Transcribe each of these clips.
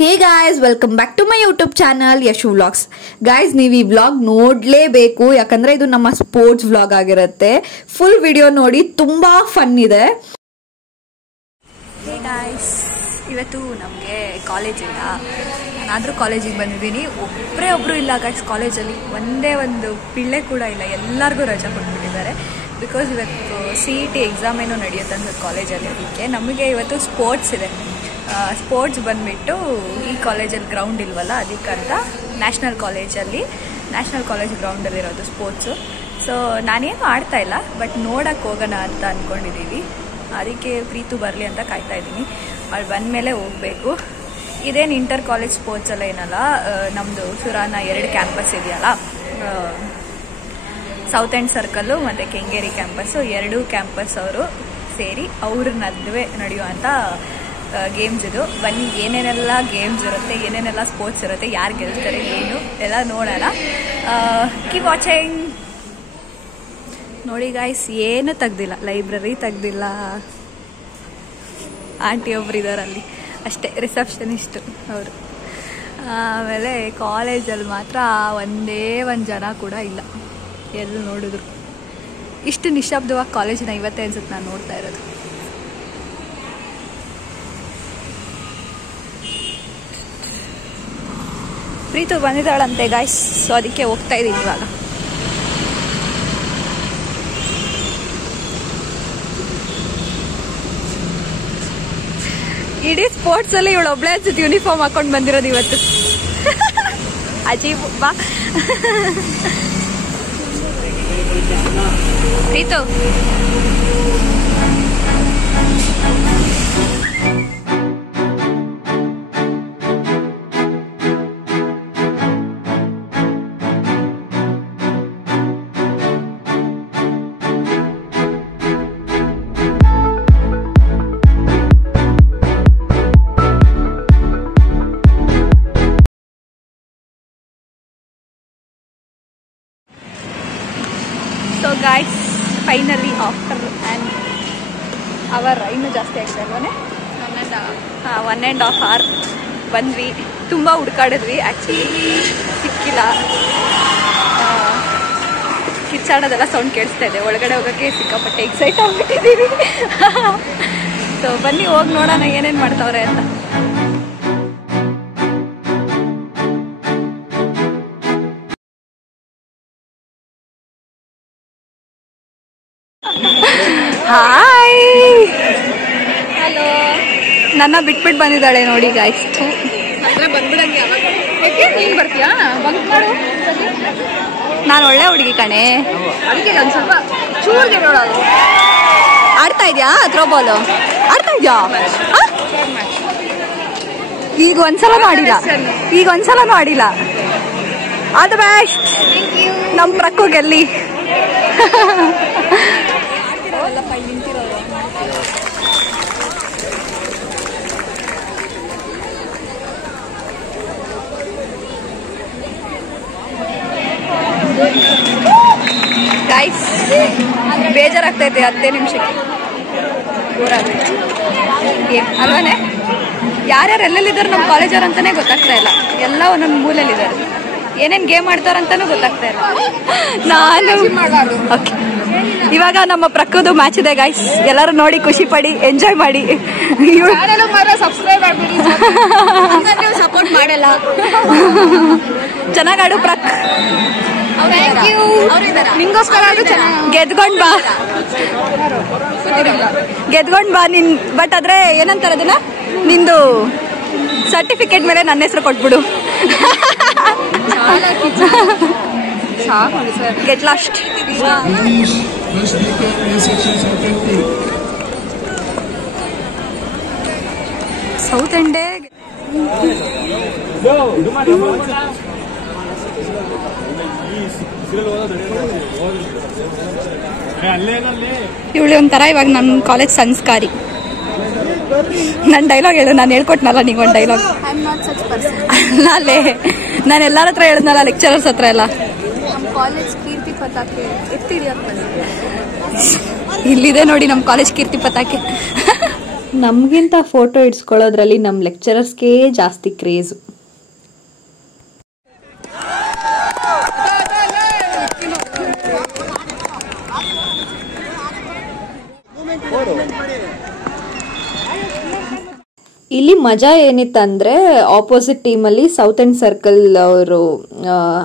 Hey guys, welcome back to my YouTube channel Yashu vlogs. Guys, ನೀವು ಈ vlog ನೋಡಲೇಬೇಕು, ಯಾಕಂದರೆ ಇದು ನಮ್ಮ ಸ್ಪೋರ್ಟ್ಸ್ ವ್ಲಾಗ್ ಆಗಿರುತ್ತೆ. ಫುಲ್ ವಿಡಿಯೋ ನೋಡಿ, ತುಂಬ ಫನ್ ಇದೆ. ಹೇ ಗಾಯ್ಸ್, ಇವತ್ತು ನಮಗೆ ಕಾಲೇಜ್ ಇಲ್ಲ. ನಾನಾದರೂ ಕಾಲೇಜಿಗೆ ಬಂದಿದ್ದೀನಿ. ಒಬ್ಬರು ಇಲ್ಲ ಗಾಯ್ಸ್ ಕಾಲೇಜಲ್ಲಿ. ಒಂದೇ ಒಂದು ಪಿಳ್ಳೆ ಕೂಡ ಇಲ್ಲ. ಎಲ್ಲರಿಗೂ ರಜೆ ಕೊಟ್ಬಿಟ್ಟಿದ್ದಾರೆ. ಬಿಕಾಸ್ ಇವತ್ತು CET ಎಕ್ಸಾಮ್ ಏನೋ ನಡೆಯುತ್ತೆ ಅಂತ ಕಾಲೇಜಲ್ಲಿ. ಅದಕ್ಕೆ ನಮಗೆ ಇವತ್ತು ಸ್ಪೋರ್ಟ್ಸ್ ಇದೆ. ಸ್ಪೋರ್ಟ್ಸ್ ಬಂದುಬಿಟ್ಟು ಈ ಕಾಲೇಜಲ್ಲಿ ಗ್ರೌಂಡ್ ಇಲ್ವಲ್ಲ, ಅದಕ್ಕಂತ ನ್ಯಾಷನಲ್ ಕಾಲೇಜ್ ಗ್ರೌಂಡಲ್ಲಿರೋದು ಸ್ಪೋರ್ಟ್ಸು. ಸೊ ನಾನೇನು ಆಡ್ತಾಯಿಲ್ಲ, ಬಟ್ ನೋಡೋಕ್ಕೆ ಹೋಗೋಣ ಅಂತ ಅಂದ್ಕೊಂಡಿದ್ದೀವಿ. ಅದಕ್ಕೆ ಪ್ರೀತು ಬರಲಿ ಅಂತ ಕಾಯ್ತಾ ಇದ್ದೀನಿ. ಅವಳು ಬಂದಮೇಲೆ ಹೋಗಬೇಕು. ಇದೇನು ಇಂಟರ್ ಕಾಲೇಜ್ ಸ್ಪೋರ್ಟ್ಸ್ ಎಲ್ಲ ಏನಲ್ಲ, ನಮ್ಮದು ಸುರಾನ 2 ಕ್ಯಾಂಪಸ್ ಇದೆಯಲ್ಲ, ಸೌತ್ ಎಂಡ್ ಸರ್ಕಲ್ಲು ಮತ್ತು ಕೆಂಗೇರಿ ಕ್ಯಾಂಪಸ್ಸು. 2 ಕ್ಯಾಂಪಸ್ ಅವರು ಸೇರಿ ಅವ್ರ ನಡುವೆ ನಡೆಯುವಂಥ ಗೇಮ್ಸ್ ಇದು. ಬನ್ನಿ, ಏನೇನೆಲ್ಲ ಗೇಮ್ಸ್ ಇರುತ್ತೆ, ಏನೇನೆಲ್ಲ ಸ್ಪೋರ್ಟ್ಸ್ ಇರುತ್ತೆ, ಯಾರು ಗೆಲ್ತಾರೆ ಏನು ಎಲ್ಲ ನೋಡೋಣ. Keep watching. ನೋಡಿ ಗಾಯ್ಸ್, ಏನು ತೆಗ್ದಿಲ್ಲ, ಲೈಬ್ರರಿ ತೆಗ್ದಿಲ್ಲ. ಆಂಟಿ ಒಬ್ರು ಇದ್ದಾರೆ ಅಲ್ಲಿ ಅಷ್ಟೇ, ರಿಸೆಪ್ಷನಿಸ್ಟು ಅವರು. ಆಮೇಲೆ ಕಾಲೇಜಲ್ಲಿ ಮಾತ್ರ ಒಂದೇ ಒಂದು ಜನ ಕೂಡ ಇಲ್ಲ. ಎಲ್ಲಿ ನೋಡಿದ್ರು ಇಷ್ಟು ನಿಶಬ್ದವಾಗಿ ಕಾಲೇಜಿನ ಇವತ್ತೇ ಅನ್ಸುತ್ತೆ ನಾನು ನೋಡ್ತಾ ಇರೋದು. ಪ್ರೀತು ಬಂದಿದ್ದಾಳಂತೆ ಗಾಯ್ಸ್, ಸೊ ಅದಕ್ಕೆ ಹೋಗ್ತಾ ಇದ್ದೀನಿ ಇವಾಗ. ಇಡೀ ಸ್ಪೋರ್ಟ್ಸ್ ಅಲ್ಲಿ ಇವಳು ಒಬ್ಳೆ ಅನ್ಸುತ್ತೆ ಯೂನಿಫಾರ್ಮ್ ಹಾಕೊಂಡು ಬಂದಿರೋದು ಇವತ್ತು. ಅಜೀಬ್ ಬಾ. Preethu, so guys, finally after an hour, ಇನ್ನೂ ಜಾಸ್ತಿ ಆಗ್ತಾ ಇಲ್ವೇ, 1.5 hour ಬಂದ್ವಿ. ತುಂಬ ಹುಡ್ಕಾಡಿದ್ವಿ, ಆ್ಯಕ್ಚುಲಿ ಸಿಕ್ಕಿಲ್ಲ. ಕಿಚ್ಚಾಡೋದೆಲ್ಲ ಸೌಂಡ್ ಕೇಳಿಸ್ತಾ ಇದೆ. ಒಳಗಡೆ ಹೋಗೋಕ್ಕೆ ಸಿಕ್ಕಾಪಟ್ಟೆ ಎಕ್ಸೈಟ್ ಆಗಿಬಿಟ್ಟಿದ್ದೀವಿ. ಸೊ ಬನ್ನಿ, ಹೋಗಿ ನೋಡೋಣ ಏನೇನು ಮಾಡ್ತಾವ್ರೆ ಅಂತ. Hi, hello. ನನ್ನ ಬಿಟ್ಬಿಟ್ಟು ಬಂದಿದ್ದಾಳೆ ನೋಡಿ ಗಾಯ್ಸ್. ನೀನು ಬರ್ತೀಯಾ? ಬಂಕ್ ಮಾಡು. ನಾನು ಒಳ್ಳೆ ಹುಡುಗಿ ಕಣೆ. ಅದಕ್ಕೆ ಒಂದು ಸ್ವಲ್ಪ ಚೂರಿಗೆ ನೋಡೋದು. ಆಡ್ತಾ ಇದೆಯಾ ಥ್ರೋ ಬಾಲು? ಆಡ್ತಾ ಇದೆಯಾ? ಈಗ ಒಂದ್ಸಲನೂ ಆಡಿಲ್ಲ. All the best. ನಮ್ಮ ಪ್ರಕ್ಕು ಗೆಲ್ಲಿ. ಗೈಸ್, ಬೇಜಾರಾಗ್ತೈತೆ 10 ನಿಮಿಷಕ್ಕೆ. ಅಲ್ವೇ? ಯಾರ್ಯಾರು ಎಲ್ಲೆಲ್ಲಿದ್ದಾರೆ ನಮ್ಮ ಕಾಲೇಜವ್ರು ಅಂತಾನೆ ಗೊತ್ತಾಗ್ತಾ ಇಲ್ಲ. ಎಲ್ಲ ಒಂದೊಂದು ಮೂಲೆಯಲ್ಲಿದ್ದಾರೆ. ಏನೇನು ಗೇಮ್ ಆಡ್ತಾರಂತಾನೂ ಗೊತ್ತಾಗ್ತಾ ಇಲ್ಲ. ನಾನು ಓಕೆ, ಇವಾಗ ನಮ್ಮ ಪ್ರಕ್ಕದು ಮ್ಯಾಚ್ ಇದೆ ಗೈಸ್. ಎಲ್ಲರೂ ನೋಡಿ ಖುಷಿ ಪಡಿ, ಎಂಜಾಯ್ ಮಾಡಿ. ಸಪೋರ್ಟ್ ಮಾಡಲ್ಲ. ಚೆನ್ನಾಗಿ ಆಡು ಪ್ರಕ್. ಗೆದ್ಕೊಂಡ್ ಬಾ ನಿನ್. ಬಟ್ ಆದ್ರೆ ಏನಂತಾರೆ ಅದನ್ನ, ನಿಂದು ಸರ್ಟಿಫಿಕೇಟ್ ಮೇಲೆ ನನ್ನ ಹೆಸರು ಕೊಟ್ಬಿಡು. Get lost. ಸೌತ್ ಎಂಡೇ ಇವಳು ಒಂಥರ ಇವಾಗ ನನ್ನ ಕಾಲೇಜ್ ಸಂಸ್ಕಾರಿ. ನನ್ನ ಡೈಲಾಗ್ ಹೇಳು, ನಾನು ಹೇಳ್ಕೊಟ್ನಲ್ಲ ನಿಂಗೆ ಒಂದು ಡೈಲಾಗ್. ಅಲ್ಲೇ ನಾನು ಎಲ್ಲರ ಹತ್ರ ಹೇಳಿದ್ನಲ್ಲ, ಲೆಕ್ಚರರ್ಸ್ ಹತ್ರ ಎಲ್ಲ. ಕಾಲೇಜ್ ಕೀರ್ತಿ ಪತಾಕೆ ಎತ್ತಿರಿ ಅಂತ ಇಲ್ಲಿದೆ ನೋಡಿ, ನಮ್ಮ ಕಾಲೇಜ್ ಕೀರ್ತಿ ಪತಾಕೆ. ನಮಗಿಂತ ಫೋಟೋ ಇಡ್ಸ್ಕೊಳ್ಳೋದ್ರಲ್ಲಿ ನಮ್ಮ ಲೆಕ್ಚರರ್ಸ್ಗೆ ಜಾಸ್ತಿ ಕ್ರೇಜು. ಇಲ್ಲಿ ಮಜಾ ಏನಿತ್ತಂದ್ರೆ ಆಪೋಸಿಟ್ ಟೀಮಲ್ಲಿ ಸೌತ್ ಅಂಡ್ ಸರ್ಕಲ್ ಅವರು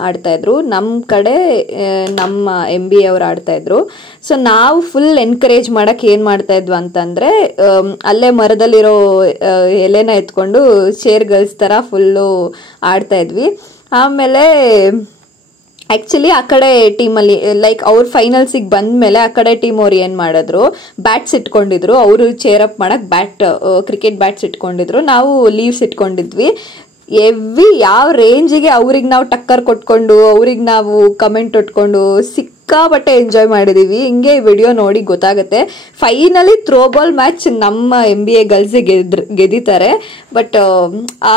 ಆಡ್ತಾ ಇದ್ರು, ನಮ್ಮ ಕಡೆ ನಮ್ಮ MBA ಅವರು ಆಡ್ತಾ ಇದ್ರು. ಸೊ ನಾವು ಫುಲ್ ಎನ್ಕರೇಜ್ ಮಾಡಕ್ ಏನ್ ಮಾಡ್ತಾ ಇದ್ವಿ ಅಂತಂದ್ರೆ ಅಲ್ಲೇ ಮರದಲ್ಲಿರೋ ಎಲೆನ ಎತ್ಕೊಂಡು ಚೇರ್ ಗರ್ಲ್ಸ್ ತರ ಫುಲ್ಲು ಆಡ್ತಾ ಇದ್ವಿ. ಆಮೇಲೆ ಆಕ್ಚುಲಿ ಆ ಕಡೆ ಟೀಮಲ್ಲಿ ಲೈಕ್ ಅವ್ರ ಫೈನಲ್ಸಿಗೆ ಬಂದ್ಮೇಲೆ ಆ ಕಡೆ ಟೀಮ್ ಅವ್ರು ಏನ್ ಮಾಡಿದ್ರು, ಬ್ಯಾಟ್ಸ್ ಇಟ್ಕೊಂಡಿದ್ರು. ಅವರು ಚೇರ್ ಅಪ್ ಮಾಡಕ್ ಕ್ರಿಕೆಟ್ ಬ್ಯಾಟ್ಸ್ ಇಟ್ಕೊಂಡಿದ್ರು, ನಾವು ಲೀವ್ಸ್ ಇಟ್ಕೊಂಡಿದ್ವಿ. ಯಾವ ರೇಂಜಿಗೆ ಅವ್ರಿಗೆ ನಾವು ಟಕ್ಕರ್ ಕೊಟ್ಕೊಂಡು ಅವ್ರಿಗೆ ನಾವು ಕಮೆಂಟ್ ಇಟ್ಕೊಂಡು ಸಿಕ್ಕಾಪಟ್ಟೆ ಎಂಜಾಯ್ ಮಾಡಿದೀವಿ. ಹಿಂಗೆ ವಿಡಿಯೋ ನೋಡಿ ಗೊತ್ತಾಗುತ್ತೆ. ಫೈನಲಿ ಥ್ರೋಬಾಲ್ ಮ್ಯಾಚ್ ನಮ್ಮ MBA ಗರ್ಲ್ಸ್ ಗೆದ್ದಿದ್ದಾರೆ. ಬಟ್ ಆ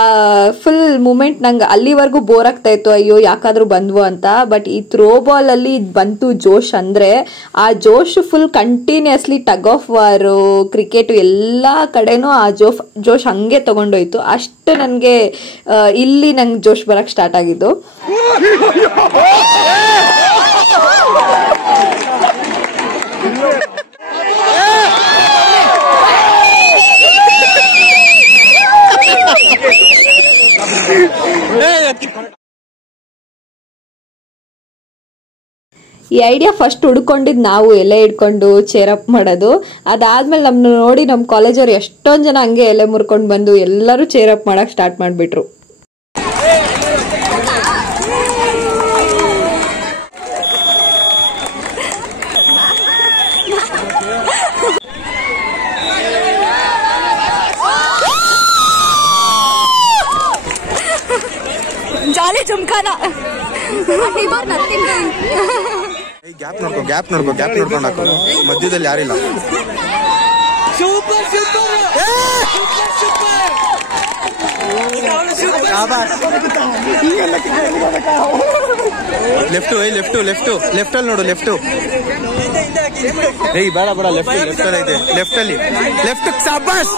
ಫುಲ್ ಮೂಮೆಂಟ್ ನಂಗೆ ಅಲ್ಲಿವರೆಗೂ ಬೋರ್ ಆಗ್ತಾ ಇತ್ತು, ಅಯ್ಯೋ ಯಾಕಾದ್ರೂ ಬಂದ್ವು ಅಂತ. ಬಟ್ ಈ ಥ್ರೋಬಾಲ್ ಅಲ್ಲಿ ಬಂತು ಜೋಶ್ ಅಂದ್ರೆ ಆ ಜೋಶ್ full continuously tug of war cricket ಎಲ್ಲಾ ಕಡೆನೂ ಆ ಜೋಶ್ ಹಂಗೆ ತಗೊಂಡೋಯ್ತು. ಅಷ್ಟು ನನಗೆ ಇಲ್ಲಿ ನಂಗೆ ಜೋಶ್ ಬರಕ್ ಸ್ಟಾರ್ಟ್ ಆಗಿದ್ದು. ಈ ಐಡಿಯಾ ಫಸ್ಟ್ ಹುಡ್ಕೊಂಡಿದ್ ನಾವು ಎಲೆ ಇಡ್ಕೊಂಡು ಚೇರ್ ಅಪ್ ಮಾಡೋದು. ಅದಾದ್ಮೇಲೆ ನಮ್ನ ನೋಡಿ ನಮ್ಮ ಕಾಲೇಜವ್ರು ಎಷ್ಟೊಂದ್ ಜನ ಹಂಗೆ ಎಲೆ ಮುರ್ಕೊಂಡು ಬಂದು ಎಲ್ಲರೂ ಚೇರ್ ಅಪ್ ಮಾಡಕ್ ಸ್ಟಾರ್ಟ್ ಮಾಡ್ಬಿಟ್ರು. ಜಾಲಿ ಜುಮ್ಕಾನ ಗ್ಯಾಪ್ ನೋಡ್ಕೊಂಡು ಹಾಕೋ, ಮಧ್ಯದಲ್ಲಿ ಯಾರಿಲ್ಲ. ಲೆಫ್ಟ್ ಅಲ್ಲಿ ನೋಡು, ಲೆಫ್ಟ್ ಬೇಡ ಲೆಫ್ಟ್ ಅಲ್ಲಿ ಐತೆ, ಲೆಫ್ಟ್ ಅಲ್ಲಿ ಲೆಫ್ಟ್. ಶಾಬಾಸ್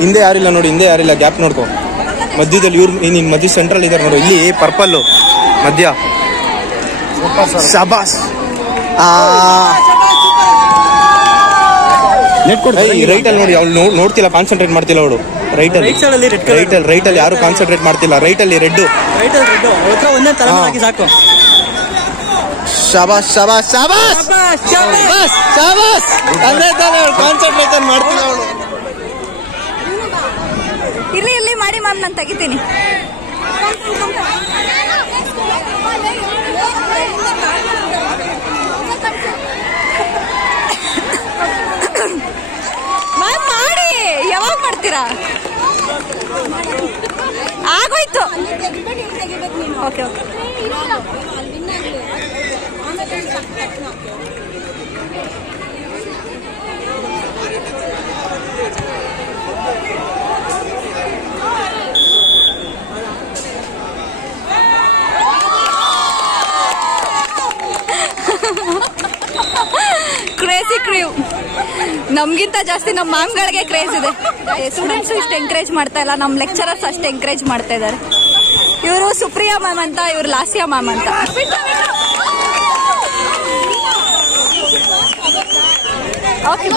ಹಿಂದೆ ಯಾರಿಲ್ಲ ನೋಡಿ, ಹಿಂದೆ ಯಾರಿಲ್ಲ. ಗ್ಯಾಪ್ ನೋಡ್ಕೊ, ಮಧ್ಯದಲ್ಲಿ ಇವ್ರು ನಿನ್ ಮಧ್ಯ ಸೆಂಟ್ರಲ್ ಇದಾರೆ ನೋಡು, ಇಲ್ಲಿ ಪರ್ಪಲ್ ಮಧ್ಯ. ಶಾಬಾಸ್. ರೈಟ್ ಅಲ್ಲಿ ನೋಡಿ, ಅವಳು ನೋಡ್ತಿಲ್ಲ, ಕಾನ್ಸಂಟ್ರೇಟ್ ಮಾಡ್ತಿಲ್ಲ ಅವಳು. ರೈಟ್ ಅಲ್ಲಿ ಯಾರು ಕಾನ್ಸಂಟ್ರೇಟ್ ಮಾಡ್ತಿಲ್ಲ. ರೈಟ್ ಅಲ್ಲಿ ರೆಡ್. ಶಾಬಾಸ್ ಕಾನ್ಸಂಟ್ರೇಷನ್ ಮಾಡ್ತಿಲ್ಲ ಅವಳು. ಇಲ್ಲಿ ಮಾಡಿ ಮ್ಯಾಮ್, ನಾನು ತೆಗಿತೀನಿ. ಮ್ಯಾಮ್ ಮಾಡಿ, ಯಾವಾಗ ಮಾಡ್ತೀರಾ? ಆಗೋಯ್ತು. ಓಕೆ. Crazy crew. ನಮ್ಗಿಂತ ಜಾಸ್ತಿ ನಮ್ಮ ಮ್ಯಾಮ್ಗಳಿಗೆ ಕ್ರೇಜ್ ಇದೆ. ಸ್ಟೂಡೆಂಟ್ಸ್ ಇಷ್ಟು ಎಂಕರೇಜ್ ಮಾಡ್ತಾ ಇಲ್ಲ, ನಮ್ಮ ಲೆಕ್ಚರರ್ಸ್ ಅಷ್ಟು ಎಂಕರೇಜ್ ಮಾಡ್ತಾ ಇದ್ದಾರೆ. ಇವರು ಸುಪ್ರಿಯಾ ಮ್ಯಾಮ್ ಅಂತ, ಇವರು ಲಾಸ್ಯಾ ಮ್ಯಾಮ್ ಅಂತ. ಓಕೆ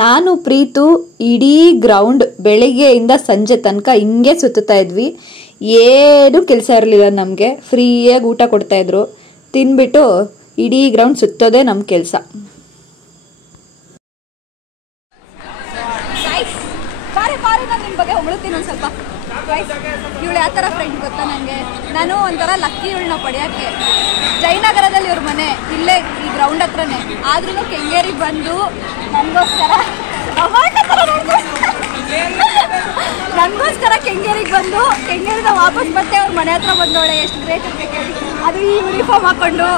ನಾನು ಪ್ರೀತು ಇಡೀ ಗ್ರೌಂಡ್ ಬೆಳಿಗ್ಗೆಯಿಂದ ಸಂಜೆ ತನಕ ಹಿಂಗೆ ಸುತ್ತಾ ಇದ್ವಿ. ಏನು ಕೆಲಸ ಇರಲಿಲ್ಲ ನಮಗೆ. ಫ್ರೀಯಾಗಿ ಊಟ ಕೊಡ್ತಾಯಿದ್ರು, ತಿನ್ಬಿಟ್ಟು ಇಡೀ ಗ್ರೌಂಡ್ ಸುತ್ತೋದೇ ನಮ್ಮ ಕೆಲಸ. ಬಾರಿ ನಾನು ನಿಮ್ಮ ಬಗ್ಗೆ ಹೊಗಳುತ್ತೀನಿ ಒಂದು ಸ್ವಲ್ಪ. ಇವಳು ಯಾವ ಥರ ಫ್ರೆಂಡ್ ಗೊತ್ತಾ ನನಗೆ? ನಾನು ಒಂಥರ ಲಕ್ಕಿ ಇವಳನ್ನ ಪಡೆಯೋಕ್ಕೆ. ಜಯನಗರದಲ್ಲಿ ಇವ್ರ ಮನೆ ಇಲ್ಲೇ ಈ ಗ್ರೌಂಡ್ ಹತ್ರನೇ, ಆದ್ರೂ ಕೆಂಗೇರಿಗೆ ಬಂದು ನನಗೋಸ್ಕರ ಕೆಂಗೇರಿಗೆ ಬಂದು ಕೆಂಗೇರಿಂದ ವಾಪಸ್ ಮತ್ತೆ ಅವ್ರ ಮನೆ ಹತ್ರ ಬಂದವಳೆ. ಎಷ್ಟು ಗ್ರೇಟ್ ಇರಬೇಕು ಅದು, ಈ ಯೂನಿಫಾರ್ಮ್ ಹಾಕೊಂಡು.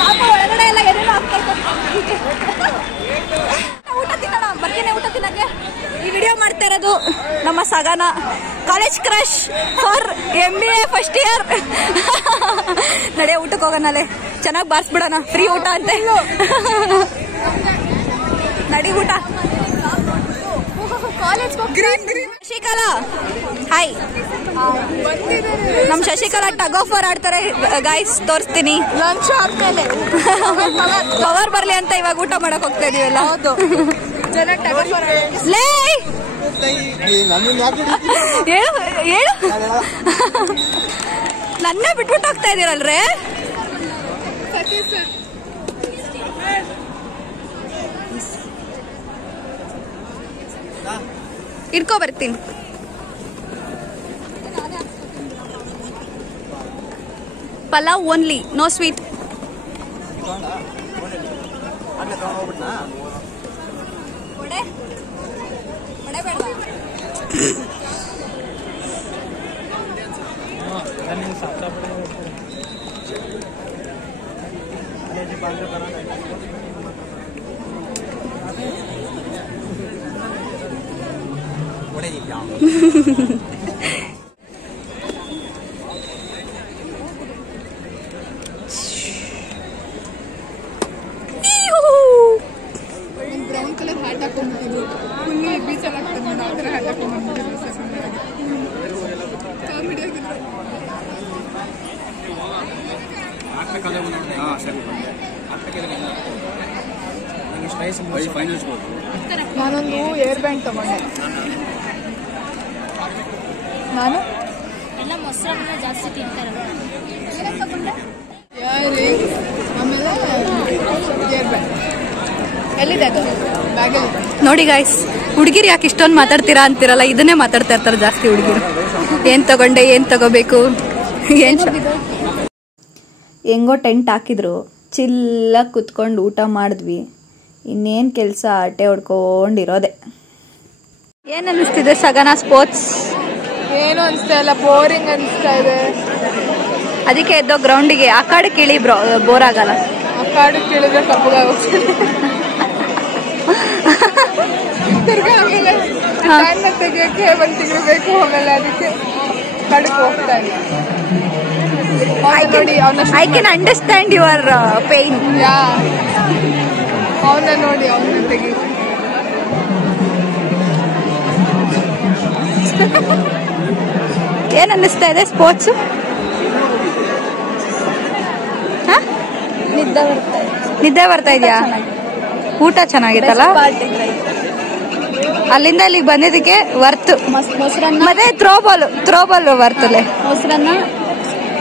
ಪಾಪ ಒಳಗಡೆ ಎಲ್ಲ ಏನೇನೋ ಆಗ್ತಾ ಊಟ ತಿನ್ನೋಣ, ಬರ್ತೀನಿ ಊಟ ತಿನ್ನಕ್ಕೆ. ಈ ವಿಡಿಯೋ ಮಾಡ್ತಾ ಇರೋದು ನಮ್ಮ ಸಗನ college crush for MBA first year. ನಡೆಯ ಊಟಕ್ಕೆ ಹೋಗೋಣಲೆ, ಚೆನ್ನಾಗಿ ಬಾರಿಸ್ಬಿಡೋಣ, ಫ್ರೀ ಊಟ ಅಂತ. ನಡಿ ಊಟ. ಶಶಿಕಲಾ ಹಾಯ್. ನಮ್ ಶಶಿಕಲಾ ಟಗ್ ಆಫ್ ವಾರ್ ಆಡ್ತಾರೆ ಗೈಸ್, ತೋರಿಸ್ತೀನಿ. ಲಂಚ್ ಆದ್ಮೇಲೆ ಪವರ್ ಬರ್ಲಿ ಅಂತ ಇವಾಗ ಊಟ ಮಾಡಕ್ ಹೋಗ್ತಾ ಇದೀವಲ್ಲ. ಹೌದು, ನನ್ನೇ ಬಿಟ್ಬಿಟ್ಟು ಹೋಗ್ತಾ ಇದೀರಲ್ರೇ. ಇಟ್ಕೋ ಬರ್ತೀನಿ. Pulao only, no sweet. Brown colour hat ಹಾಕೊಂಡ್ಬಿಟ್ಟಿದ್ರು, ಫುಲ್ಲು ಬೀಚಲ್ಲಿ ಆಗ್ತದೆ, ಆ ಥರ ಹ್ಯಾಟ್ ಹಾಕೊಂಡ್ಬಂದ್ಬಿಟ್ಟಿದ್ರು. ನಾನೊಂದು ಏರ್ ಬ್ಯಾಂಡ್ ತಗೊಂಡೆ. ನಾನು ಎಲ್ಲ ಮೊಸರನ್ನ ಜಾಸ್ತಿ ತಿಂತಾರಲ್ಲ, ಆಮೇಲೆ ಏರ್ ಬ್ಯಾಂಡ್ ಎಲ್ಲಿದೆ ಅದು? ಬ್ಯಾಗಲ್ಲಿ. ನೋಡಿ ಗಾಯ್ಸ್, ಹುಡುಗಿರು ಯಾಕೆ ಇಷ್ಟೊಂದು ಮಾತಾಡ್ತೀರಾ ಅಂತಿರಲ್ಲ, ಇದನ್ನೇ ಮಾತಾಡ್ತಾ ಇರ್ತಾರೆ ಜಾಸ್ತಿ ಹುಡುಗಿರು. ಏನ್ ತಗೊಂಡೆ, ಏನ್ ತಗೋಬೇಕು, ಏನ್ ಹೆಂಗೋ ಟೆಂಟ್ ಹಾಕಿದ್ರು, ಚಿಲ್ಲಾಗಿ ಕುತ್ಕೊಂಡು ಊಟ ಮಾಡಿದ್ವಿ. ಇನ್ನೇನು ಕೆಲಸ, ಆಟೆ ಹೊಡ್ಕೊಂಡಿರೋದೆ. ಏನ್ ಅನ್ನಿಸ್ತಿದೆ ಸಗನ ಸ್ಪೋರ್ಟ್ಸ್? ಏನು ಅನಿಸ್ತಾ ಇಲ್ಲ, ಬೋರಿಂಗ್ ಅನಿಸ್ತಾ ಇದೆ. ಅದಕ್ಕೆ ಎದ್ದೋ ಗ್ರೌಂಡಿಗೆ. ಆ ಕಡೆ ಕಿಳಿ ಬೋರ್ ಆಗಲ್ಲ. ಆ ಕಾಡು ಕೇಳಿದ್ರೆ ಕಪ್ಪಗಾಗೋಗ್ತದೆ. ತಿರ್ಗಾ ಆಮೇಲೆ ಸಣ್ಣ ತೆಗಿಯೋಕ್ಕೆ 1 ತಿಂಗಳು ಬೇಕು, ಆಮೇಲೆ ಅದಕ್ಕೆ ಕಡೆಗೆ ಹೋಗ್ತಾ ಇಲ್ಲ. ನೋಡಿ I can understand your pain. ಅವನ್ನ ನೋಡಿ, ಅವನ್ನ ತೆಗಿ. ಏನ್ ಅನ್ನಿಸ್ತಾ ಇದೆ ಸ್ಪೋರ್ಟ್ಸ್? ನಿದ್ದೆ ಬರ್ತಾ ಇದೆಯಾ? ಊಟ ಚೆನ್ನಾಗಿತ್ತಲ್ಲ? ಅಲ್ಲಿಂದ ಇಲ್ಲಿಗೆ ಬಂದಿದ್ದಕ್ಕೆ ವರ್ತ್. ಮೊಸರನ್ನ ಮತ್ತೆ ಥ್ರೋಬಾಲ್ ವರ್ತಲೆ. ಮೊಸರನ್ನ,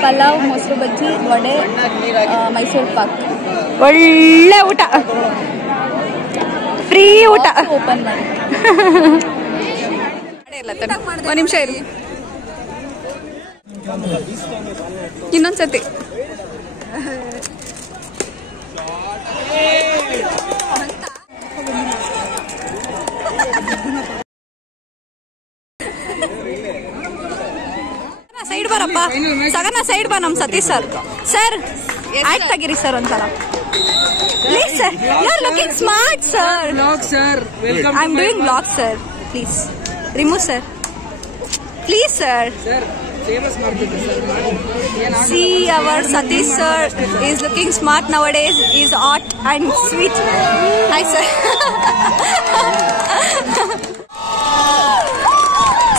ಪಲಾವ್, ಮೊಸರು ಬಜ್ಜಿ, ವಡೆ, ಮೈಸೂರು ಪಾಕ್. ಒಳ್ಳೆ ಊಟ, ಫ್ರೀ ಊಟ. ಓಪನ್ ಮಾಡಿ. ಒಂದ್ ನಿಮಿಷ ಇರಿ, ಇನ್ನೊಂದ್ಸತಿ. ಸೈಡ್ ಬರಪ್ಪ ಸಗನ, ಸೈಡ್ ಬಾ. ನಮ್ ಸತೀಶ್ ಸರ್. ಸರ್ ಆಯ್ತು, ತೆಗಿರಿ ಸರ್ ಒಂದ್ಸಲ please. Sir you are looking smart sir. I am doing blog sir, please remove sir, please sir. See, our Satish sir is looking smart nowadays. He is hot and sweet. Hi sir.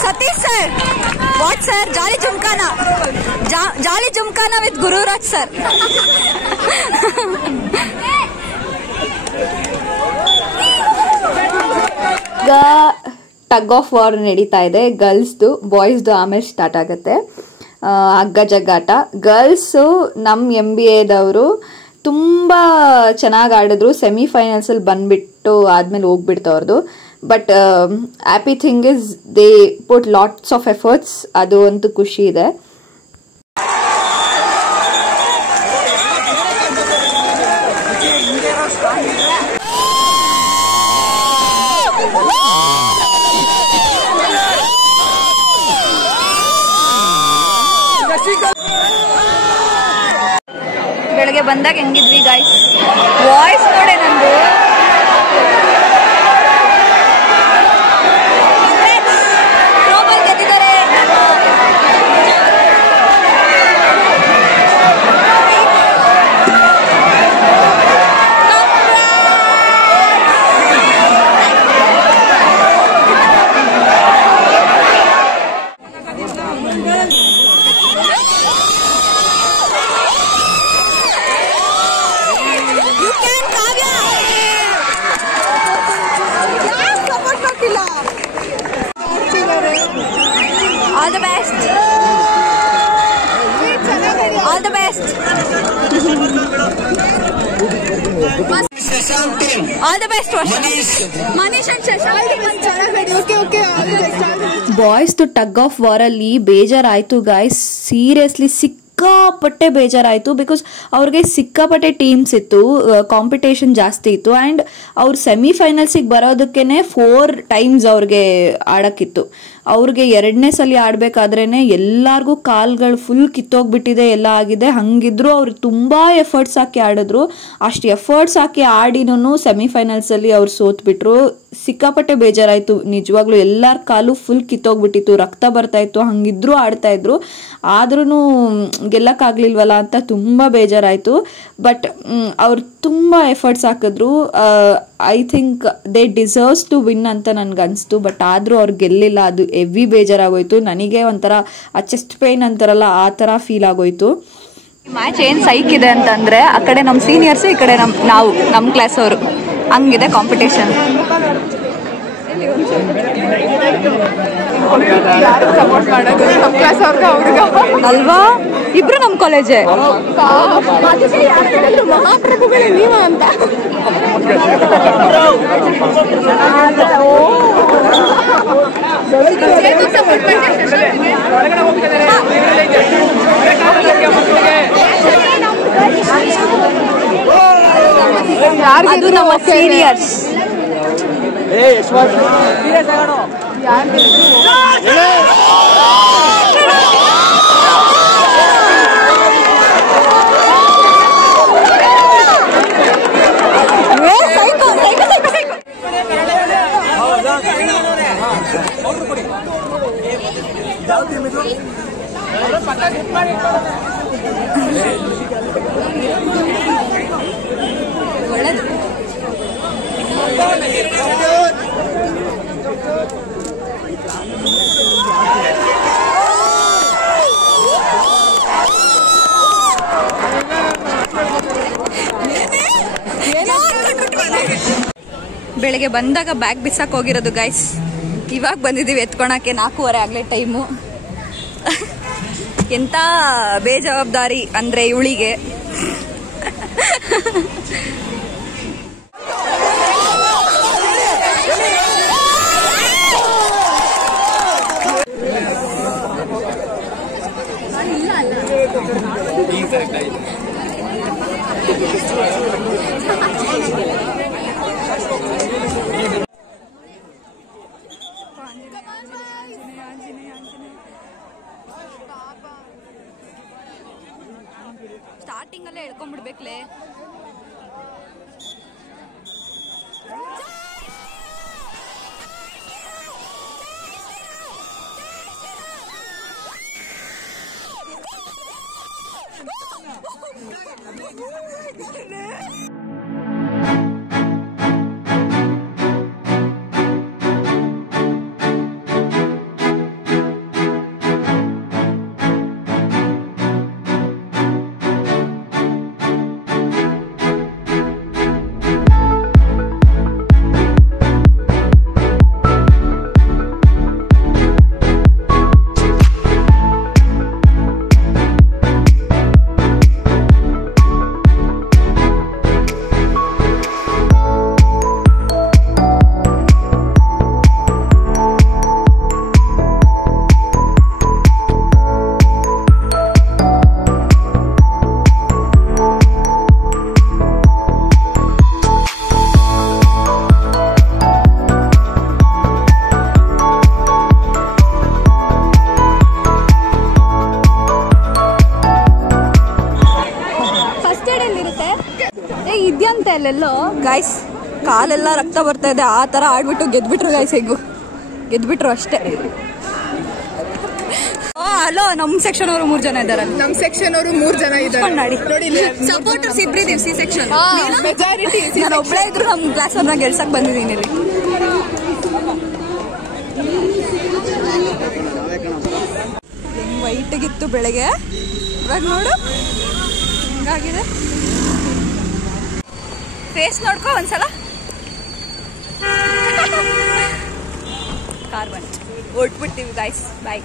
Satish sir, what sir? Jolly Jumkana. Jolly Jumkana with Guru Raj sir. Tug of war ನಡೀತಾ ಇದೆ ಗರ್ಲ್ಸ್ದು. ಬಾಯ್ಸ್ದು ಆಮೇಲೆ start ಆಗುತ್ತೆ. ಹಗ್ಗ ಜಗ್ಗಾಟ. Girls ನಮ್ಮ MBAದವರು ತುಂಬ ಚೆನ್ನಾಗಿ ಆಡಿದ್ರು. ಸೆಮಿಫೈನಲ್ಸಲ್ಲಿ ಬಂದುಬಿಟ್ಟು ಆದಮೇಲೆ ಹೋಗ್ಬಿಡ್ತು ಅವ್ರದ್ದು. But happy thing is they put lots of efforts, ಅದು ಅಂತೂ ಖುಷಿ ಇದೆ. ಬೆಳಗ್ಗೆ ಬಂದಾಗ ಹೆಂಗಿದ್ವಿ ಗಾಯ್ಸ್, ವಾಯ್ಸ್ ನೋಡೆ ನಂದು. All the best. All the best. All the best. Manish and Shashank. Okay. All the best. ಬಾಯ್ಸ್ದು ಟಗ್ ಆಫ್ ವಾರಲ್ಲಿ ಬೇಜಾರಾಯಿತು ಗಾಯ್ಸ್. ಸೀರಿಯಸ್ಲಿ ಸಿಕ್ಕಾಪಟ್ಟೆ ಬೇಜಾರಾಯಿತು. ಬಿಕಾಸ್ ಅವ್ರಿಗೆ ಸಿಕ್ಕಾಪಟ್ಟೆ ಟೀಮ್ಸ್ ಇತ್ತು, ಕಾಂಪಿಟೇಷನ್ ಜಾಸ್ತಿ ಇತ್ತು. ಆ್ಯಂಡ್ ಅವ್ರು ಸೆಮಿಫೈನಲ್ಸಿಗೆ ಬರೋದಕ್ಕೇ 4 ಟೈಮ್ಸ್ ಅವ್ರಿಗೆ ಆಡೋಕ್ಕಿತ್ತು. ಅವ್ರಿಗೆ 2ನೇ ಸಲ ಆಡಬೇಕಾದ್ರೇ ಎಲ್ಲರಿಗೂ ಕಾಲ್ಗಳು ಫುಲ್ ಕಿತ್ತೋಗ್ಬಿಟ್ಟಿದೆ, ಎಲ್ಲ ಆಗಿದೆ. ಹಂಗಿದ್ರು ಅವ್ರು ತುಂಬ ಎಫರ್ಟ್ಸ್ ಹಾಕಿ ಆಡಿದ್ರು. ಅಷ್ಟು ಎಫರ್ಟ್ಸ್ ಹಾಕಿ ಆಡಿನೂ ಸೆಮಿಫೈನಲ್ಸಲ್ಲಿ ಅವ್ರು ಸೋತ್ಬಿಟ್ರು. ಸಿಕ್ಕಾಪಟ್ಟೆ ಬೇಜಾರಾಯಿತು ನಿಜವಾಗ್ಲೂ. ಎಲ್ಲರ ಕಾಲು ಫುಲ್ ಕಿತ್ತೋಗ್ಬಿಟ್ಟಿತ್ತು, ರಕ್ತ ಬರ್ತಾಯಿತ್ತು. ಹಂಗಿದ್ರು ಆಡ್ತಾಯಿದ್ರು, ಆದ್ರೂ ಗೆಲ್ಲಕ್ಕಾಗ್ಲಿಲ್ವಲ್ಲ ಅಂತ ತುಂಬ ಬೇಜಾರಾಯಿತು. ಬಟ್ ಅವ್ರು ತುಂಬ ಎಫರ್ಟ್ಸ್ ಹಾಕಿದ್ರು. I think they deserves to win ಅಂತ ನನಗನ್ನಿಸ್ತು. ಬಟ್ ಆದರೂ ಅವ್ರು ಗೆಲ್ಲಿಲ್ಲ, ಅದು ಹೆವಿ ಬೇಜಾರಾಗೋಯ್ತು. ನನಗೆ ಒಂಥರ ಆ ಚೆಸ್ಟ್ ಪೇನ್ ಅಂತಾರಲ್ಲ ಆ ಥರ ಫೀಲ್ ಆಗೋಯ್ತು. ಮ್ಯಾಚ್ ಏನು ಸೈಕ್ ಇದೆ ಅಂತಂದರೆ, ಆ ಕಡೆ ನಮ್ಮ ಸೀನಿಯರ್ಸು, ಈ ಕಡೆ ನಮ್ಮ ಕ್ಲಾಸ್ ಅವರು. ಹಂಗಿದೆ ಕಾಂಪಿಟೇಷನ್. ಸಪೋರ್ಟ್ ಮಾಡೋದು ನಮ್ಮ ಕ್ಲಾಸ್ ಅವ್ರಿಗೆ ಅಲ್ವಾ? ಇಬ್ರು ನಮ್ಮ ಕಾಲೇಜೇ. ಮಹಾಪ್ರಭುಗಳೇ ನೀವ ಅಂತ. ಅದು ನಮ್ಮ ಸೀನಿಯರ್ಸ್. ಬೆಳಗ್ಗೆ ಬಂದಾಗ ಬ್ಯಾಗ್ ಬಿಸಾಕ್ ಹೋಗಿರೋದು ಗೈಸ್. ಇವಾಗ ಬಂದಿದ್ದೀವಿ ಎತ್ಕೊಳಕ್ಕೆ. 4:15 ಆಗಲೇ ಟೈಮು. ಎಂತ ಬೇಜವಾಬ್ದಾರಿ ಅಂದ್ರೆ ಇವಳಿಗೆ. ಸ್ಟಾರ್ಟಿಂಗ್ ಅಲ್ಲೇ ಹೇಳ್ಕೊಂಡ್ಬಿಡ್ಬೇಕ್ಲೆ. ಮತ್ತೆ ಇದ್ಯಂತೆ ಅಲ್ಲೆಲ್ಲೋ ಗಾಯ್ಸ್ ಕಾಲೆಲ್ಲ ರಕ್ತ ಬರ್ತಾ ಇದೆ, ಆ ಥರ ಆಡ್ಬಿಟ್ಟು ಗೆದ್ಬಿಟ್ರು ಗಾಯ್ಸ್. ಹೆಂಗು ಗೆದ್ಬಿಟ್ರು ಅಷ್ಟೇ. ಹಲೋ, ನಮ್ಮ ಸೆಕ್ಷನ್ ಅವರು 3 ಜನ ಇದ್ದಾರೆ. ನಮ್ಮ ಸೆಕ್ಷನ್ ಅವರು 3 ಜನ ಇದ್ದಾರೆ ನೋಡಿ. ಸಪೋರ್ಟರ್ಸ್ ಇಬ್ಬರಿದ್ದೀವಿ ಸಿ ಸೆಕ್ಷನ್. ಮೆಜಾರಿಟಿ ನಾನು ಒಬ್ಬಳೇ ಇದ್ರು ನಮ್ಮ ಕ್ಲಾಸ್ ಅವ್ರನ್ನ ಗೆಲ್ಸಕ್ ಬಂದಿದ್ದೀನಿ ಇಲ್ಲಿ. ಹೆಂಗ್ ವೈಟಿಗಿತ್ತು ಬೆಳಗ್ಗೆ, ಇವಾಗ ನೋಡು ಹಿಂಗಾಗಿದೆ. ಫೇಸ್ ನೋಡ್ಕೊ ಒಂದ್ಸಲ. ಕಾರ್ ಬಂತು, ಹೊರಟ್ಬಿಡ್ತೀವಿ ಗಾಯ್ಸ್. ಬಾಯ್.